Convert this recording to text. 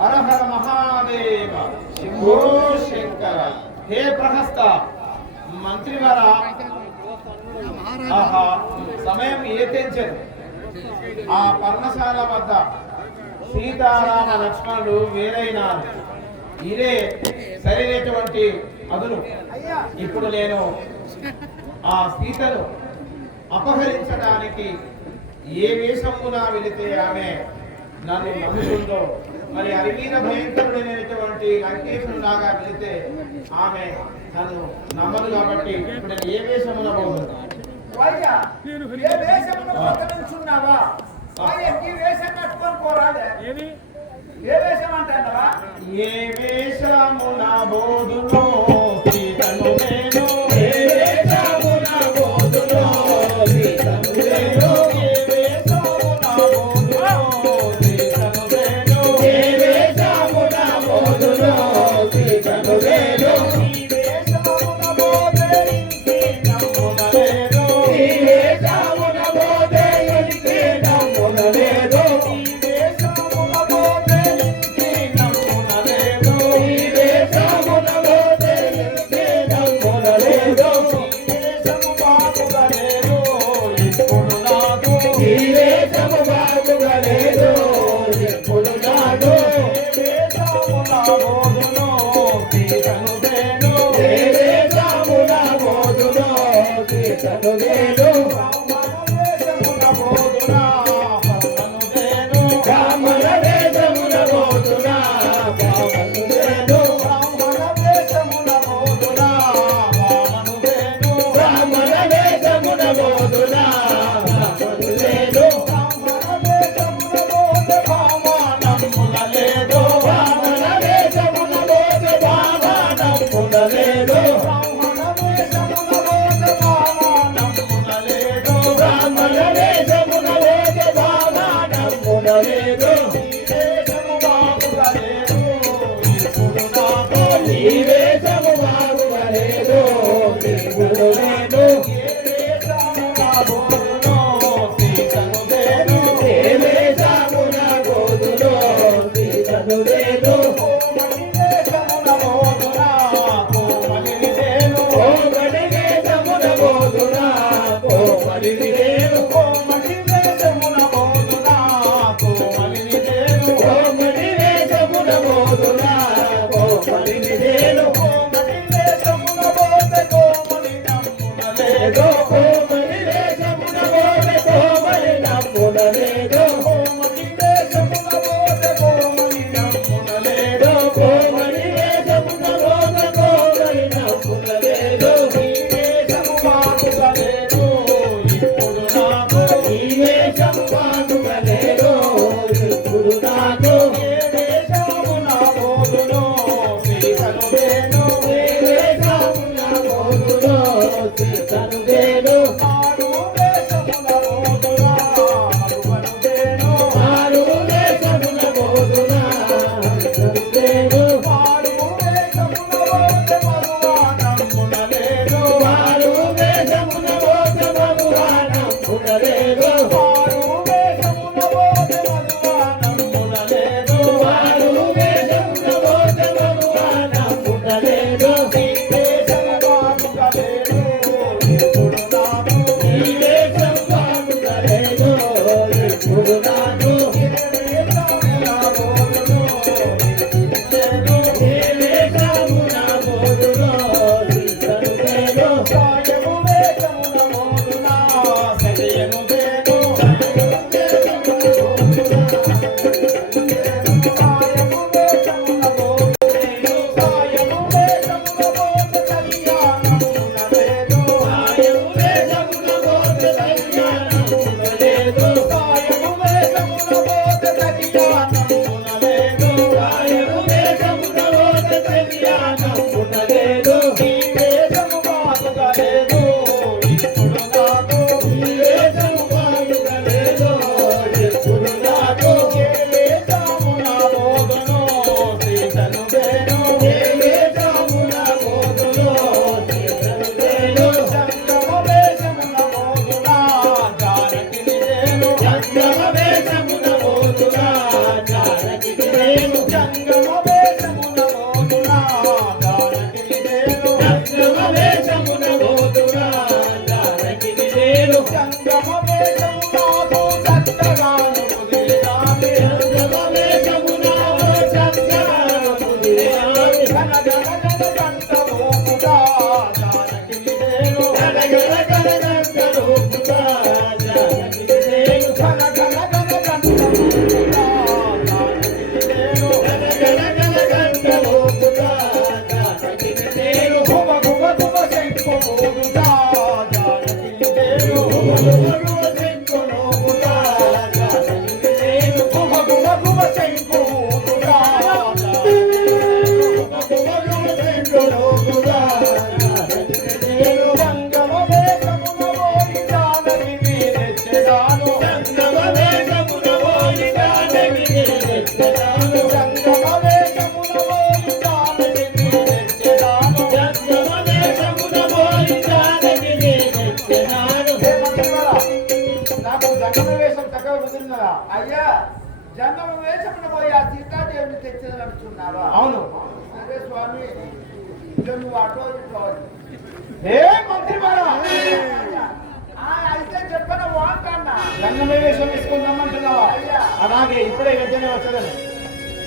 హర హర మహాదేవ శంభో శంకర. హే ప్రహస్త మంత్రివర, ఆహా సమయం ఏతెంచెను. ఆ పర్ణశాల వద్ద సీతారామ లక్ష్మణుడు వేరైనారు. ఇదే సరైనటువంటి అదును. ఇప్పుడు నేను ఆ సీతను అపహరించడానికి ఏ వేషమున వెళితే ఆమె నన్ను నమ్ముతుందో, మరి అరివీర భయంకరుడైనటువంటి లంకేశుడు లాగా వెళితే ఆమె నన్ను నమ్మదు. కాబట్టి ఇప్పుడు నేను ఏ వేషమున పోతున్నాను? ఏ వేషమున బోధులో సీతను నేను, ఏ వేషమున బోధులో సీతను నేను, ఏ వేషమున బోధులో సీతను నేను, ఏ వేషమున బోధులో సీతను నేను, ఈ వేషమున బోధరించి నమ్మునలేను, ఈ వేషమున బోధరించి నమ్మునలేను, ఈ వేషమున బోధరించి నమ్మునలేను, ఈ వేషమున బోధరించి నమ్మునలేను, ఈ వేషము బాగుగా లేదు ఇప్పుడు నాడు, ఏ వేషమున బోధులో సీతను నేను, ఏ వేషమున బోధులో సీతను నేను, బ్రాహ్మణ వేషమున బోధునా బ్రాహ్మణు నేను, బ్రాహ్మణ వేషమున బోధునా బ్రాహ్మణు నేను, బ్రాహ్మణ వేషమున బోధునా బ్రాహ్మణు నేను, బ్రాహ్మణ వేషమున బోధ భావనమ్మున లేదు, బ్రాహ్మణ వేషమున బోధ భావనమ్మున లేదు, బ్రాహ్మణ వేషమున బోధ భావనమ్మున లేదు, బ్రాహ్మణ వేషమున బోధ భావనమ్మున లేదు, ఈ వేషము బాగుగా లేదు ఇప్పుడు నేను, ఏ వేషమున బోధులో సీతను నేను, ఏ వేషమున బోధులో సీతను నేను, కోమలి వేషమున బోధునా కోమలిని నేను, కోమలి వేషమున బోధునా కోమలిని నేను, కోమలి వేషమున బోధునా కోమలిని నేను, కోమలి వేషమున బోధునా కోమలిని నేను, కోమలి వేషమున బోధ కోమలి నమ్మున లేదు, కోమలి వేషమున బోధ కోమలి నమ్మున లేదు, కోమలి వేషమున బోధ కోమలి నమ్మున లేదు, కోమలి వేషమున బోధ కోమలి నమ్మున లేదు, ఈ వేషము బాగుగా లేదు ఇప్పుడు నాకు, ఈ వేషము బాగుగా లేదు ఇప్పుడు నాకు, ఏ వేషమున బోధులో సీతను నేను, ఏ వేషమున బోధులో సీతను నేను, ఆరు వేషమున బోధునా మరువను నేను, ఆరు వేషమున బోధునా మరువను నేను, ఆరు వేషమున బోధ మరువనమ్మున లేదు, ఆరు వేషమున బోధ మరువనమ్మున లేదు, ఆరు వేషమున బోధ మరువనమ్మున లేదు, ఆరు వేషమున బోధ మరువనమ్మున లేదు, ఈ వేషము బాగుగా లేదు ఇప్పుడు నాకు, ఈ వేషము బాగుగా లేదు ఇప్పుడు నాకు, ఏ వేషమున బోధులో సీతను నేను, ఏ వేషమున బోధులో సీతను నేను, సాయము వేషమున బోధునా సతియను నేను, వేషము నాకు చక్కగాను కుదిరినాది జంగమ వేషము నాకు చక్కగాను కుదిరినాది గన గన గన గంట మోపుతా జానకి నేను గన గన గన గంట మోపుతా జానకి నేను గన గన గన గంట మోపుతా జానకి నేను గన గన గన గంట మోపుతా జానకి నేను గుమ గుమ గుమ శంకు మోగుతా జానకి నేను గుమ గుమ గుమ శంకు మోగుతా జానకి నేను గుమ గుమ గుమ శంకు మోగుతా జానకి నేను గుమ గుమ గుమ శంకు మోగుతా జానకి నేను సంగమ వేషమున పోయి జానకి తెచ్చెదాను సంగమ వేషమున పోయి జానకి తెచ్చెదాను సంగమ వేషమున పోయి జానకి తెచ్చెదాను సంగమ వేషమున పోయి జానకి తెచ్చెదాను నాకు జంగమ వేషం చక్కగా కుదిరినదా అయ్యా జంగమ వేషమున పోయి ఆ సీతాదేవిని తెచ్చేది అంటున్నావా? అవును సరే స్వామి, ఇక నువ్వు అటో ఇటో ఏ మంత్రి బారా అయితే చెప్పన వాంకన్నా జంగమ వేషం వేసుకుందామంటున్నావా అయ్యా అలాగే ఇప్పుడే వెంటనే వచ్చేదాన్ని